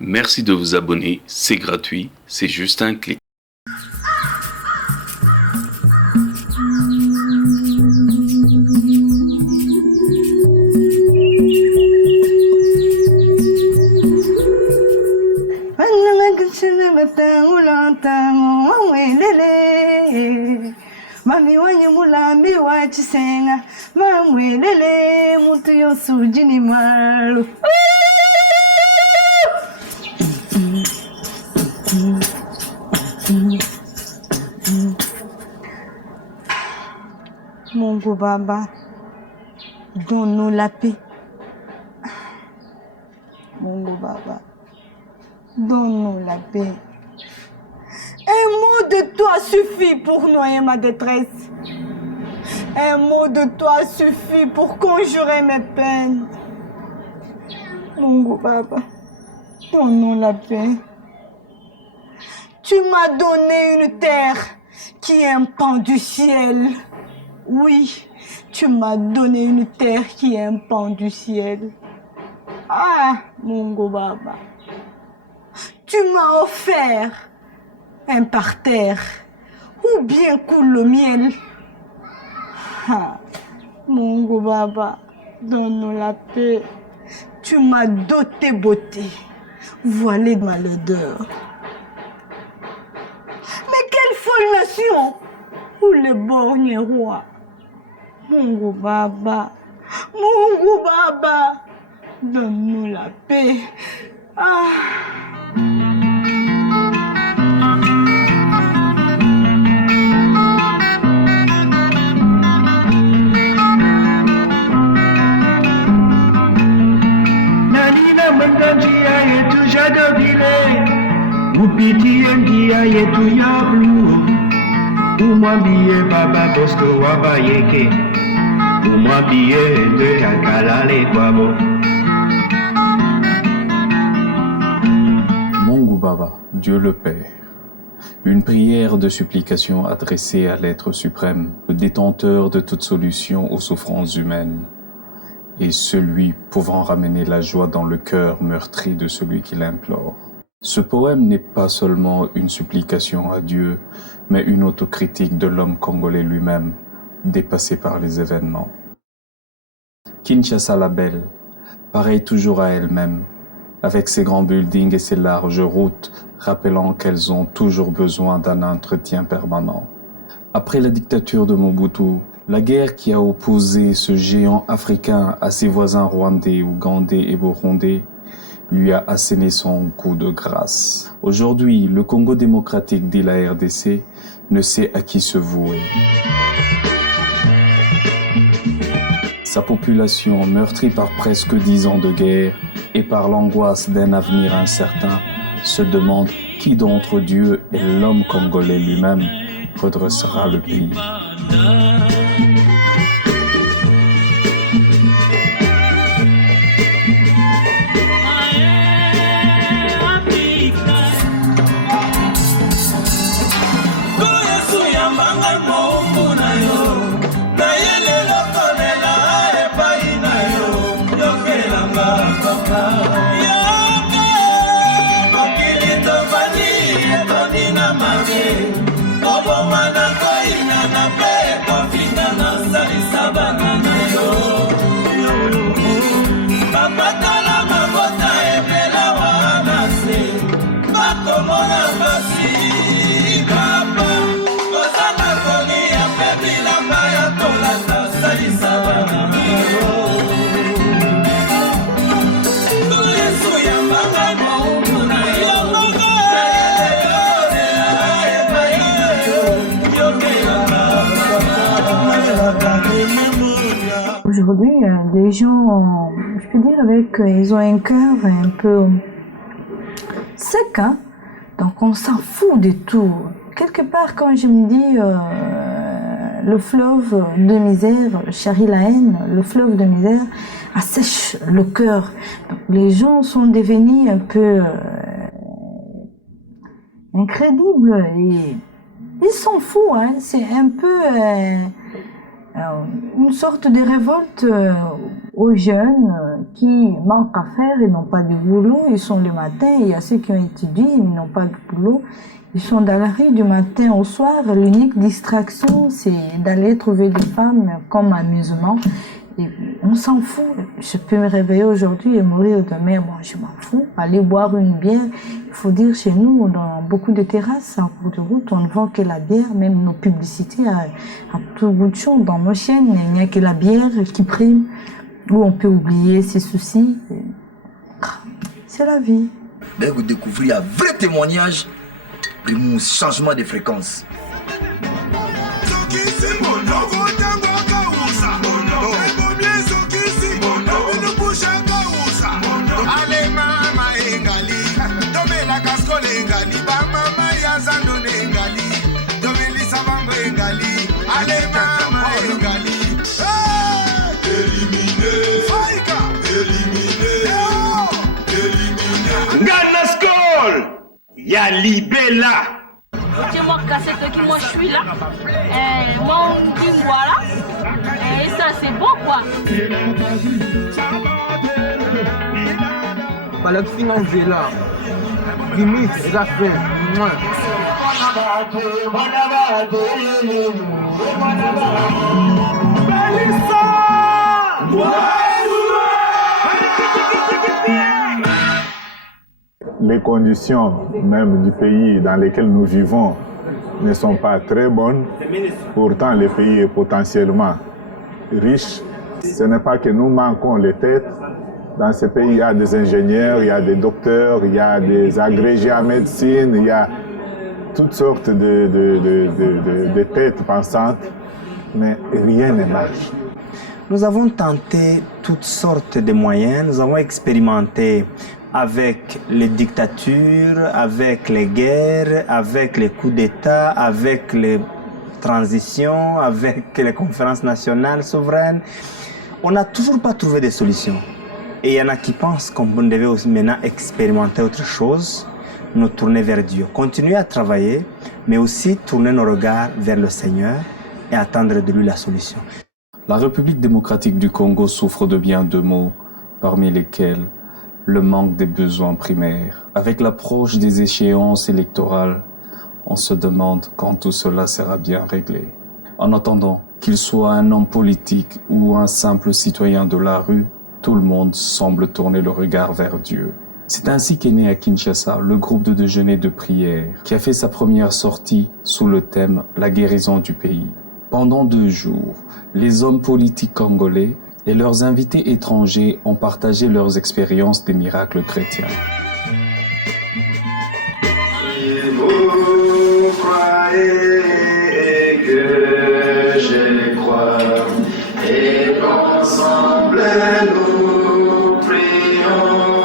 Merci de vous abonner, c'est gratuit, c'est juste un clic. Mami wanyu mulambi wa chisenga mamwelele mutu yosujini malu Mungu Baba, donne-nous la paix. Mungu Baba, donne-nous la paix. Un mot de toi suffit pour noyer ma détresse. Un mot de toi suffit pour conjurer mes peines. Mungu Baba, donne-nous la paix. Tu m'as donné une terre qui est un pan du ciel. Oui, tu m'as donné une terre qui est un pan du ciel. Ah, Mungu Baba, tu m'as offert un parterre où bien coule le miel. Ah, Mungu Baba, donne-nous la paix. Tu m'as doté beauté, voilée de ma laideur. Mais quelle folle nation où le borgne roi. Mungu Baba, donne-nous la paix. Ah. Nanina mandanjia yetu jadovile, upiti ndia yetu ya blue. Umwambie baba Bosco wabayeke, umwambie de yakalale kwabo. Mungu Baba, Dieu le Père. Une prière de supplication adressée à l'être suprême, le détenteur de toute solution aux souffrances humaines, et celui pouvant ramener la joie dans le cœur meurtri de celui qui l'implore. Ce poème n'est pas seulement une supplication à Dieu, mais une autocritique de l'homme congolais lui-même, dépassé par les événements. Kinshasa la belle, pareille toujours à elle-même, avec ses grands buildings et ses larges routes, rappelant qu'elles ont toujours besoin d'un entretien permanent. Après la dictature de Mobutu, la guerre qui a opposé ce géant africain à ses voisins rwandais, ougandais et burundais lui a asséné son coup de grâce. Aujourd'hui, le Congo démocratique, dit la RDC, ne sait à qui se vouer. Sa population, meurtrie par presque 10 ans de guerre et par l'angoisse d'un avenir incertain, se demande qui d'entre Dieu et l'homme congolais lui-même redressera le pays. Aujourd'hui, les gens, je peux dire, ils ont un cœur un peu sec, hein? Donc on s'en fout de tout. Quelque part, quand je me dis le fleuve de misère charrie la haine, le fleuve de misère assèche le cœur. Donc les gens sont devenus un peu incrédibles et ils s'en foutent, hein? C'est un peu une sorte de révolte aux jeunes qui manquent à faire et n'ont pas de boulot. Ils sont le matin, il y a ceux qui ont étudié, ils n'ont pas de boulot. Ils sont dans la rue du matin au soir. L'unique distraction, c'est d'aller trouver des femmes comme amusement. Et on s'en fout. Je peux me réveiller aujourd'hui et mourir demain. Bon, je m'en fous. Aller boire une bière. Il faut dire, chez nous, dans beaucoup de terrasses, en cours de route, on ne vend que la bière. Même nos publicités à tout bout de champ. Dans nos chaînes, il n'y a que la bière qui prime. Où on peut oublier ses soucis. C'est la vie. Ben, vous découvrez un vrai témoignage de mon changement de fréquence. Ya libella. Ok, moi, cassette qui moi je suis là. Moi, on dit voilà. Et ça, c'est bon quoi. Voilà que finance est là. Limite, ça fait. Les conditions même du pays dans lesquelles nous vivons ne sont pas très bonnes. Pourtant, le pays est potentiellement riche. Ce n'est pas que nous manquons les têtes. Dans ce pays, il y a des ingénieurs, il y a des docteurs, il y a des agrégés en médecine, il y a toutes sortes de têtes pensantes, mais rien ne marche. Nous avons tenté toutes sortes de moyens, nous avons expérimenté avec les dictatures, avec les guerres, avec les coups d'État, avec les transitions, avec les conférences nationales souveraines. On n'a toujours pas trouvé de solution. Et il y en a qui pensent qu'on devait aussi maintenant expérimenter autre chose, nous tourner vers Dieu, continuer à travailler, mais aussi tourner nos regards vers le Seigneur et attendre de lui la solution. La République démocratique du Congo souffre de bien de maux, parmi lesquels le manque des besoins primaires. Avec l'approche des échéances électorales, on se demande quand tout cela sera bien réglé. En attendant, qu'il soit un homme politique ou un simple citoyen de la rue, tout le monde semble tourner le regard vers Dieu. C'est ainsi qu'est né à Kinshasa le groupe de déjeuner de prière, qui a fait sa première sortie sous le thème « La guérison du pays ». Pendant 2 jours, les hommes politiques congolais et leurs invités étrangers ont partagé leurs expériences des miracles chrétiens. Si vous croyez que je crois, et qu'ensemble nous prions,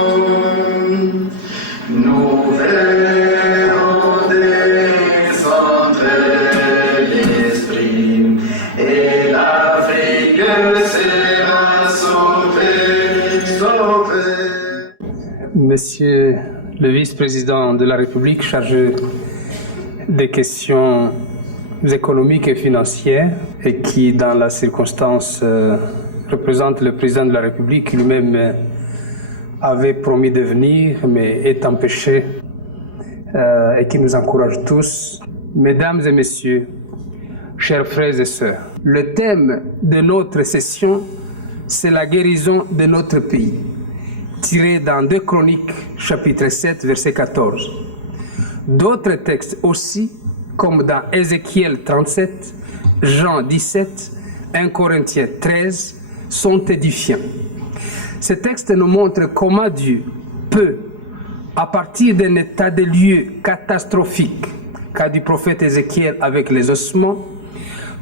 nous verrons descendre l'Esprit, et l'Afrique sera sauvée, sauvée. Monsieur le vice-président de la République chargé des questions économiques et financières et qui, dans la circonstance, représente le président de la République qui lui-même avait promis de venir mais est empêché et qui nous encourage tous. Mesdames et messieurs, chers frères et sœurs, le thème de notre session, c'est la guérison de notre pays, tiré dans 2 Chroniques, chapitre 7, verset 14. D'autres textes aussi, comme dans Ézéchiel 37, Jean 17, 1 Corinthiens 13, sont édifiants. Ces textes nous montrent comment Dieu peut, à partir d'un état de lieu catastrophique, qu'a du prophète Ézéchiel avec les ossements,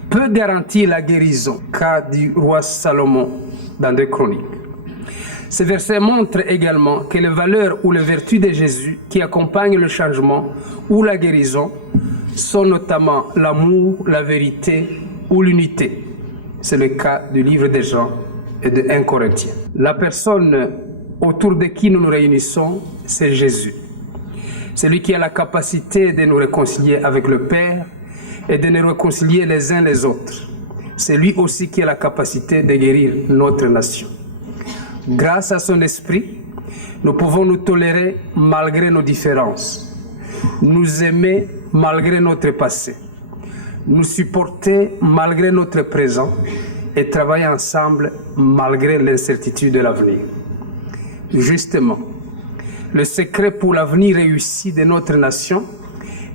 peut garantir la guérison, qu'a du roi Salomon dans 2 Chroniques. Ces versets montrent également que les valeurs ou les vertus de Jésus qui accompagnent le changement ou la guérison sont notamment l'amour, la vérité ou l'unité. C'est le cas du livre de Jean et de 1 Corinthiens. La personne autour de qui nous nous réunissons, c'est Jésus. C'est lui qui a la capacité de nous réconcilier avec le Père et de nous réconcilier les uns les autres. c'est lui aussi qui a la capacité de guérir notre nation. Grâce à son esprit, nous pouvons nous tolérer malgré nos différences, nous aimer malgré notre passé, nous supporter malgré notre présent et travailler ensemble malgré l'incertitude de l'avenir. Justement, le secret pour l'avenir réussi de notre nation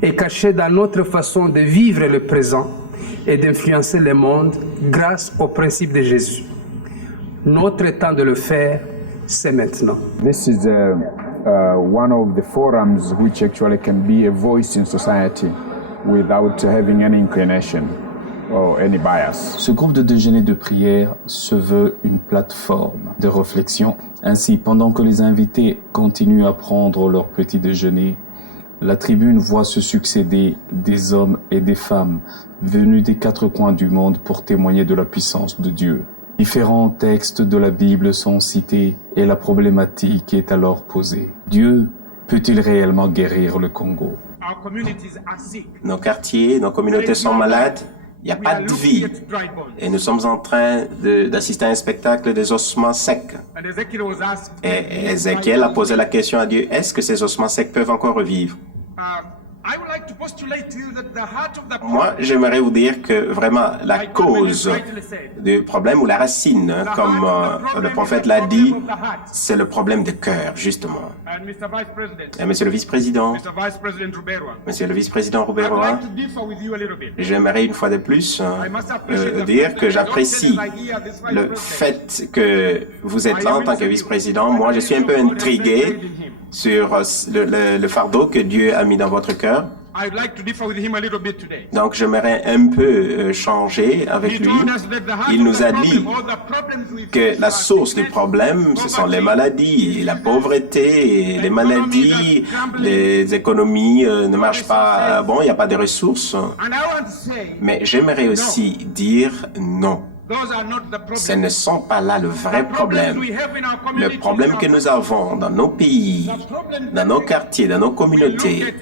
est caché dans notre façon de vivre le présent et d'influencer le monde grâce au principe de Jésus. Notre temps de le faire, c'est maintenant. This is one of the forums which actually can be a voice in society without having any inclination or any bias. Ce groupe de déjeuner de prière se veut une plateforme de réflexion. Ainsi, pendant que les invités continuent à prendre leur petit déjeuner, la tribune voit se succéder des hommes et des femmes venus des quatre coins du monde pour témoigner de la puissance de Dieu. Différents textes de la Bible sont cités et la problématique est alors posée. Dieu peut-il réellement guérir le Congo? Nos quartiers, nos communautés sont malades, il n'y a pas de vie. Et nous sommes en train d'assister à un spectacle des ossements secs. Et Ézéchiel a posé la question à Dieu, est-ce que ces ossements secs peuvent encore revivre? Moi, j'aimerais vous dire que vraiment la cause du problème ou la racine, comme le prophète l'a dit, c'est le problème de cœur, justement. Et Monsieur le vice-président, Rouberoa, j'aimerais une fois de plus dire que j'apprécie le fait que vous êtes là en tant que vice-président. Moi, je suis un peu intrigué sur le fardeau que Dieu a mis dans votre cœur. Donc, j'aimerais un peu changer avec lui. Il nous a dit que la source du problème, ce sont les maladies, la pauvreté, les maladies, les économies ne marchent pas, bon, il n'y a pas de ressources. Mais j'aimerais aussi dire non. Ce ne sont pas là le vrai problème. Le problème que nous avons dans nos pays, dans nos quartiers, dans nos communautés,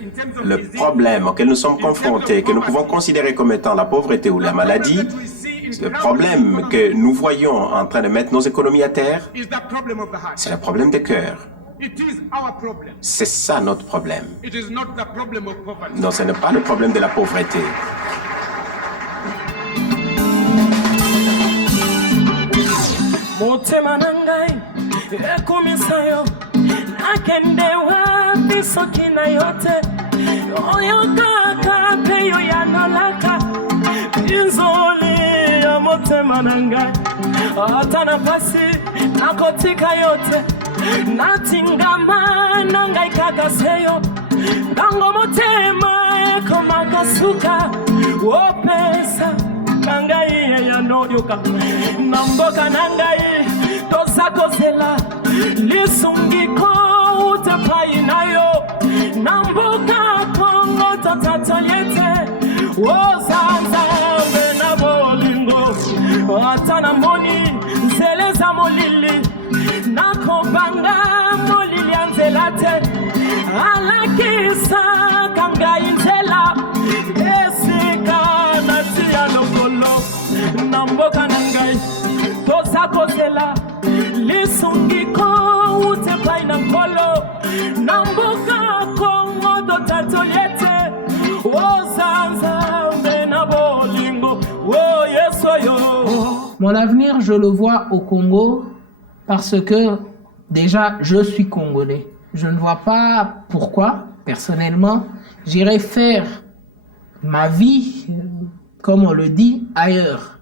le problème auquel nous sommes confrontés, que nous pouvons considérer comme étant la pauvreté ou la maladie, le problème que nous voyons en train de mettre nos économies à terre, c'est le problème des cœurs. C'est ça notre problème. Non, ce n'est pas le problème de la pauvreté. Motema nangai ekumisayo nakende wapi sokina yote oyokaka peyo yanolaka inzoli ya motema nangai ata nafasi nakotika yote natingama nangai kakaseyo ndango motema ekomakasuka wopesa nangai ya noyoka namboka nangai tosakozela lisungiko utepai nayo namboka kongo tatataliete ozanzambe na bolingo ata na moni nzele za molili nakobanga molili ya nzela te alakisa kangai nzela esika natia lokolo namboka nangai tosakozela lisungiko utepai na nkolo namboka kongo totatoliete ozanzambe na bolingo o yesoyo. Mon avenir, je le vois au Congo parce que déjà je suis congolais. Je ne vois pas pourquoi, personnellement, j'irai faire ma vie, comme on le dit, ailleurs.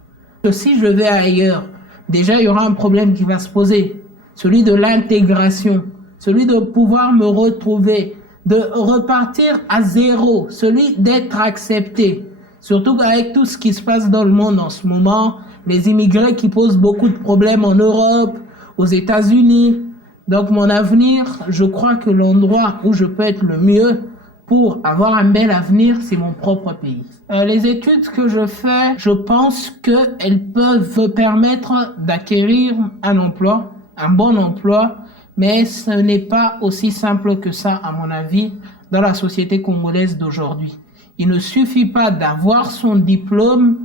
Si je vais ailleurs, déjà il y aura un problème qui va se poser, celui de l'intégration, celui de pouvoir me retrouver, de repartir à zéro, celui d'être accepté. Surtout avec tout ce qui se passe dans le monde en ce moment, les immigrés qui posent beaucoup de problèmes en Europe, aux États-Unis. Donc mon avenir, je crois que l'endroit où je peux être le mieux pour avoir un bel avenir, c'est mon propre pays. Les études que je fais, je pense qu'elles peuvent permettre d'acquérir un emploi, un bon emploi, mais ce n'est pas aussi simple que ça, à mon avis, dans la société congolaise d'aujourd'hui. Il ne suffit pas d'avoir son diplôme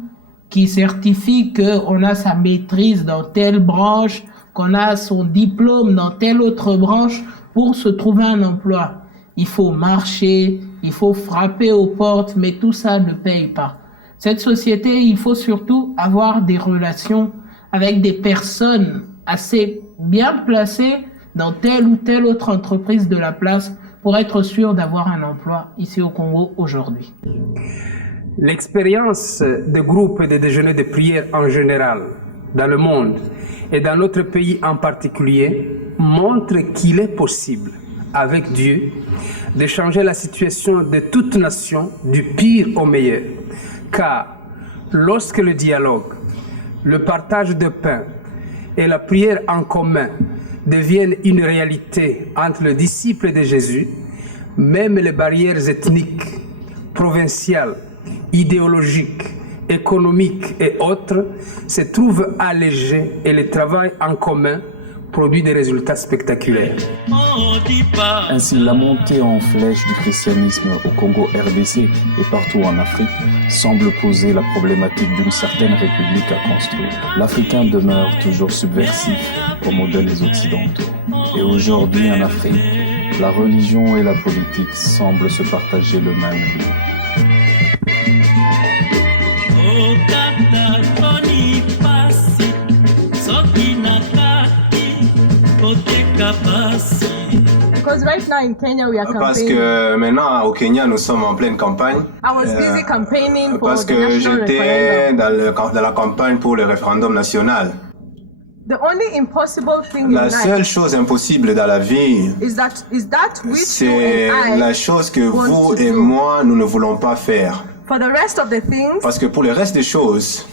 qui certifie qu'on a sa maîtrise dans telle branche, qu'on a son diplôme dans telle autre branche pour se trouver un emploi. Il faut marcher, il faut frapper aux portes, mais tout ça ne paye pas. Cette société, il faut surtout avoir des relations avec des personnes assez bien placées dans telle ou telle autre entreprise de la place pour être sûr d'avoir un emploi ici au Congo aujourd'hui. L'expérience de groupes et de déjeuners de prière en général dans le monde et dans notre pays en particulier montre qu'il est possible, avec Dieu, de changer la situation de toute nation du pire au meilleur. Car lorsque le dialogue, le partage de pain et la prière en commun deviennent une réalité entre les disciples de Jésus, même les barrières ethniques, provinciales, idéologiques, économiques et autres se trouvent allégées et le travail en commun produit des résultats spectaculaires. Ainsi, la montée en flèche du christianisme au Congo RDC et partout en Afrique semble poser la problématique d'une certaine république à construire. L'Africain demeure toujours subversif au modèle des Occidentaux. Et aujourd'hui en Afrique, la religion et la politique semblent se partager le même lieu. Parce que maintenant au Kenya nous sommes en pleine campagne. Parce que j'étais dans la campagne pour le référendum national. La seule chose impossible dans la vie, c'est la chose que vous et moi nous ne voulons pas faire. Parce que pour le reste des choses,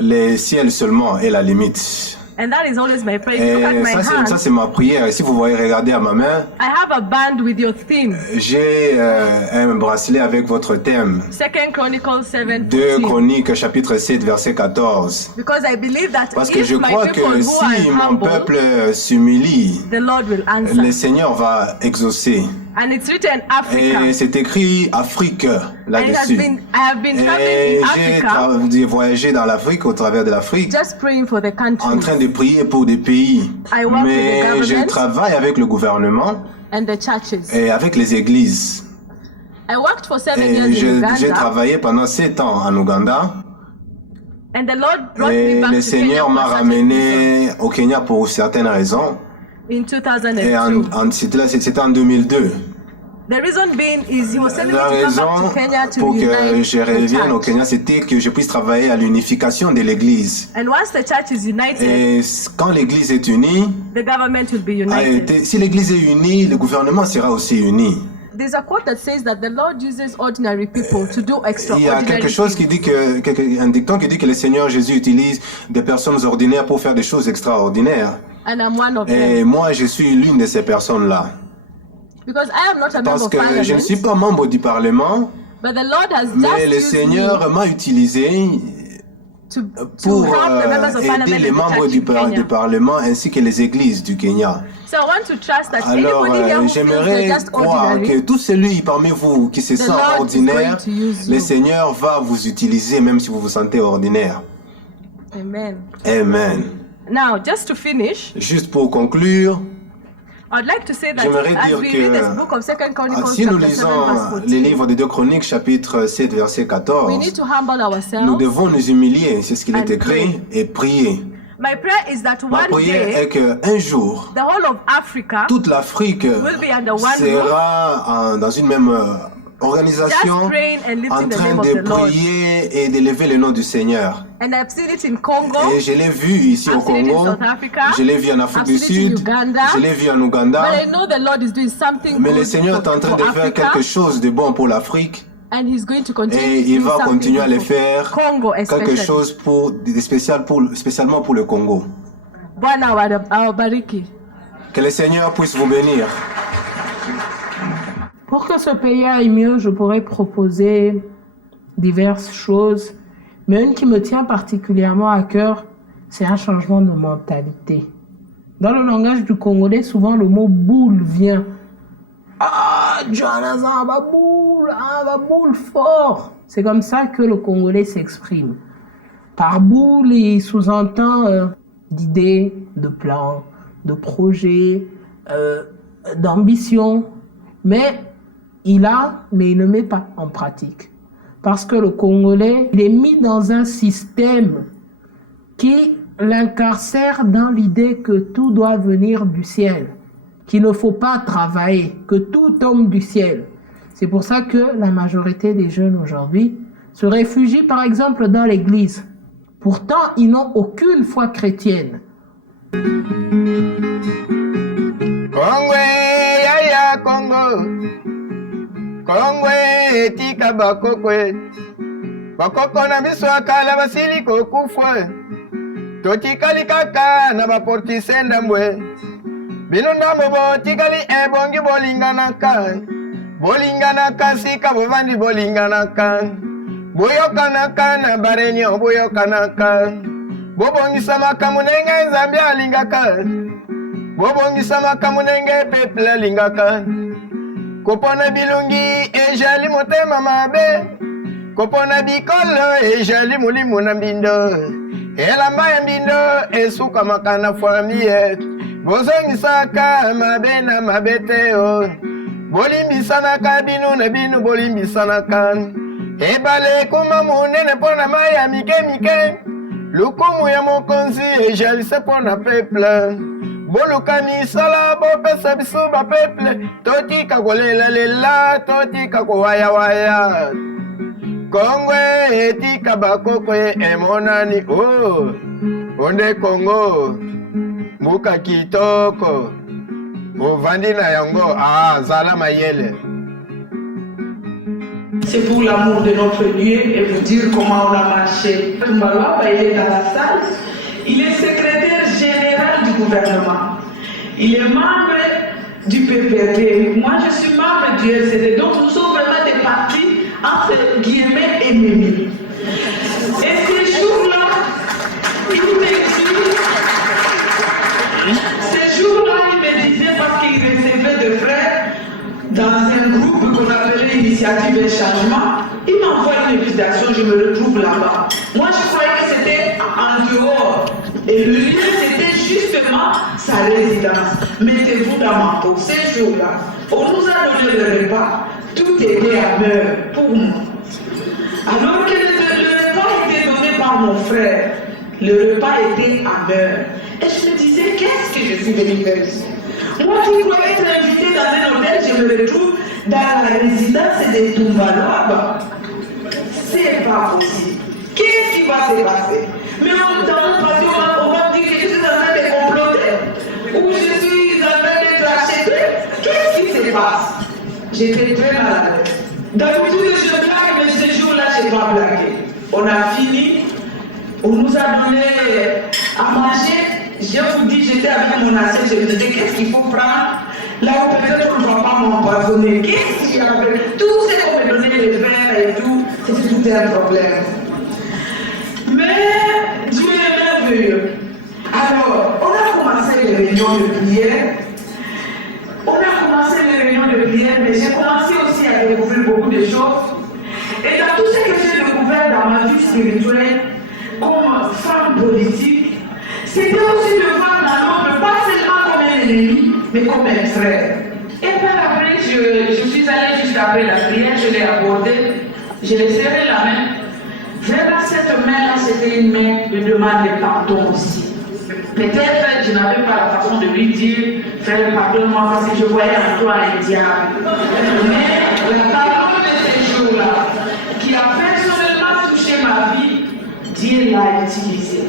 le ciel seulement est la limite. And that is always my prayer. Et Look at my hand. ça c'est ma prière. Si vous voyez, regardez à ma main. I have a band with your theme. J'ai un bracelet avec votre thème. 2 Chronicles 7. 2 Chroniques chapitre 7 verset 14. Because I believe that parce que je crois que si mon peuple s'humilie, le Seigneur va exaucer. And it's written Africa. Et c'est écrit Afrique là-dessus. Et j'ai voyagé dans l'Afrique, au travers de l'Afrique, en train de prier pour des pays. Mais je travaille avec le gouvernement et avec les églises. Et j'ai travaillé pendant 7 ans en Ouganda. Et le Seigneur m'a ramené au Kenya pour certaines raisons. Et c'était en 2002. La raison pour que je revienne au Kenya, c'était que je puisse travailler à l'unification de l'Église. Et quand l'Église est unie, si l'Église est unie, le gouvernement sera aussi uni. There's a quote that says that the Lord uses ordinary people to do Il y a quelque chose qui dit un dicton qui dit que le Seigneur Jésus utilise des personnes ordinaires pour faire des choses extraordinaires. And I'm one of Et them. moi, je suis l'une de ces personnes-là. Because I am not a member Parce of que parliament, je ne suis pas membre du Parlement, but the Lord has mais le just used Seigneur me m'a utilisé pour help the members of aider parliament les in the membres church du in Kenya. Parlement ainsi que les églises du Kenya. So I want to trust that Alors, anybody here who feels j'aimerais they're just croire ordinary, que tout celui parmi vous qui se The sent Lord is ordinaire, going to use le you. Seigneur va vous utiliser même si vous vous sentez ordinaire. Amen. Amen. Now, just to finish, Juste pour conclure, I'd like to say that j'aimerais as dire we read this que book of 2 Chronicles si nous chapter 7 lisons verse 14, les livres de 2 Chroniques chapitre 7 verset we 14, need to humble ourselves. nous devons nous humilier, c'est ce qu'il est And écrit, pray. et prier. My prayer is that Ma one prière est day, qu'un jour, the whole of Africa toute l'Afrique will be under one roof, sera dans une même organisation, just praying and en lifting the train name of de the Lord. prier et d'élever le nom du Seigneur. And I've seen it in Congo. Et je l'ai vu ici au I've seen it in Congo, South Africa. je l'ai vu en Afrique I've du seen it in Sud, Uganda. je l'ai vu en Ouganda, But I know the Lord is doing something mais le good Seigneur est en train for de faire Africa, quelque chose de bon pour l'Afrique. and He's going to Et continue il doing va something continuer à good le for faire, Congo quelque especially. chose de spécialement pour le Congo. Bwana awabariki. Que le Seigneur puisse vous bénir. Pour que ce pays aille mieux, je pourrais proposer diverses choses, mais une qui me tient particulièrement à cœur, c'est un changement de mentalité. Dans le langage du congolais, souvent le mot boule vient. Ah, Jonathan, va boule fort. C'est comme ça que le congolais s'exprime. Par boule, il sous-entend d'idées, de plans, de projets, d'ambitions. Mais il ne met pas en pratique. Parce que le Congolais, il est mis dans un système qui l'incarcère dans l'idée que tout doit venir du ciel, qu'il ne faut pas travailler, que tout tombe du ciel. C'est pour ça que la majorité des jeunes aujourd'hui se réfugient par exemple dans l'église. Pourtant, ils n'ont aucune foi chrétienne. Kongwe, yaya Congo. Kongwe, tika bakokwe. Bakoko na biso akala basili kokufwe. Totikali kaka na baportise ndambwe. Bino ndambo botikali ebongi bolinganaka. Bolinganaka sika bovandi bolinganaka. Boyokanaka na barenyo boyokanaka. Bobongisa makamunenge nzambi alingaka. Bobongisa makamunenge peple alingaka. Kopona bilungi ejali motema mabe. Kopona bikolo ejali mulimu na mbindo. Elamba ya mbindo esuka makana famille. Bozongisaka mabe na mabeteo. Bolimbisanaka binu na binu bolimbisanaka. Ebale kuma munene pona maya mike mike. Lukumu ya mokonzi ejalise pona peuple. Boluka misala bopesa biso ba peuple. Totika kolela lela, totika kowaya waya. Kongwe etika bakokwe emonani oh. Onde Congo muka kitoko. Ovandi na yango zala mayele. C'est pour l'amour de notre lieu et vous dire comment on a marché. Tumbalaba, il est dans la salle. Il est secrétaire général du gouvernement. Il est membre du PPP. Moi, je suis membre du RCD. Donc, nous sommes vraiment des partis entre guillemets ennemis. Et ces jours-là, il me disait, parce qu'il recevait des frères dans un groupe qu'on appelait Initiative et Changement, il m'envoie une invitation, je me retrouve là-bas. Moi, je croyais que c'était en dehors. Et le lieu, c'était justement sa résidence. Mettez-vous dans ma peau. Ces jours-là, on nous a donné le repas, tout était à l'heure pour moi. Alors que le repas était donné par mon frère, le repas était à l'heure. Et je me disais, qu'est-ce que je suis venue faire ici? Moi qui croyais être invitée dans un hôtel, je me retrouve dans la résidence des Tumbaloaba. C'est pas possible. Qu'est-ce qui va se passer? Mais dans mon passé, on va dire que je suis en train de comploter. Ou je suis en train d'être achetée. Qu'est-ce qui se passe? J'étais très malade. D'habitude, je blague, mais ce jour-là, je n'ai pas blagué. On a fini. On nous a donné à manger. Je vous dis, j'étais avec mon assiette, je me disais, qu'est-ce qu'il faut prendre? Là où peut-être on ne va pas m'empoisonner. Qu'est-ce qu'il y avait? Tout ce qu'on me donnait, les verres et tout, c'était tout un problème. Mais Dieu est merveilleux. Alors, on a commencé les réunions de prière. Mais j'ai commencé aussi à découvrir beaucoup de choses. Et dans tout ce que j'ai découvert dans ma vie spirituelle, comme femme politique, c'était aussi de voir dans l'autre, pas seulement comme un ennemi, mais comme un frère. Et par après, je suis allée juste après la prière, je l'ai abordé, je l'ai serré la main. Vraiment, cette main-là, c'était une main de demande de pardon aussi. Peut-être je n'avais pas la façon de lui dire, frère, pardonne-moi, parce que je voyais en toi un diable. Mais la parole de ces jours-là, qui a personnellement touché ma vie, Dieu l'a utilisée.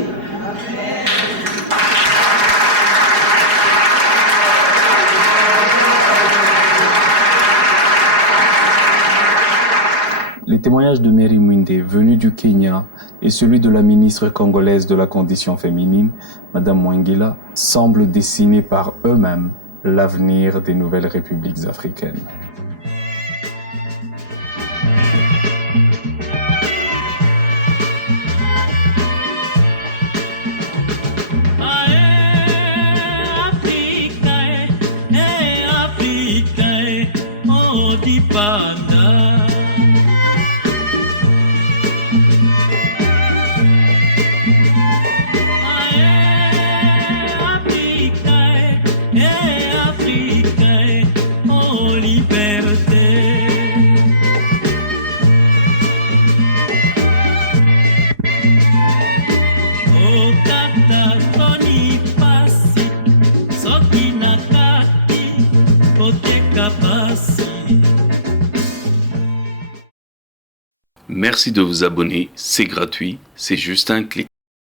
Les témoignages de Mary Mwinde, venue du Kenya, et celui de la ministre congolaise de la condition féminine, Madame Mwangila, semblent dessiner par eux-mêmes l'avenir des nouvelles républiques africaines. liberté. Oh tata toni pasi soki na kati oteka pasi. Merci de vous abonner, c'est gratuit, c'est juste un clic.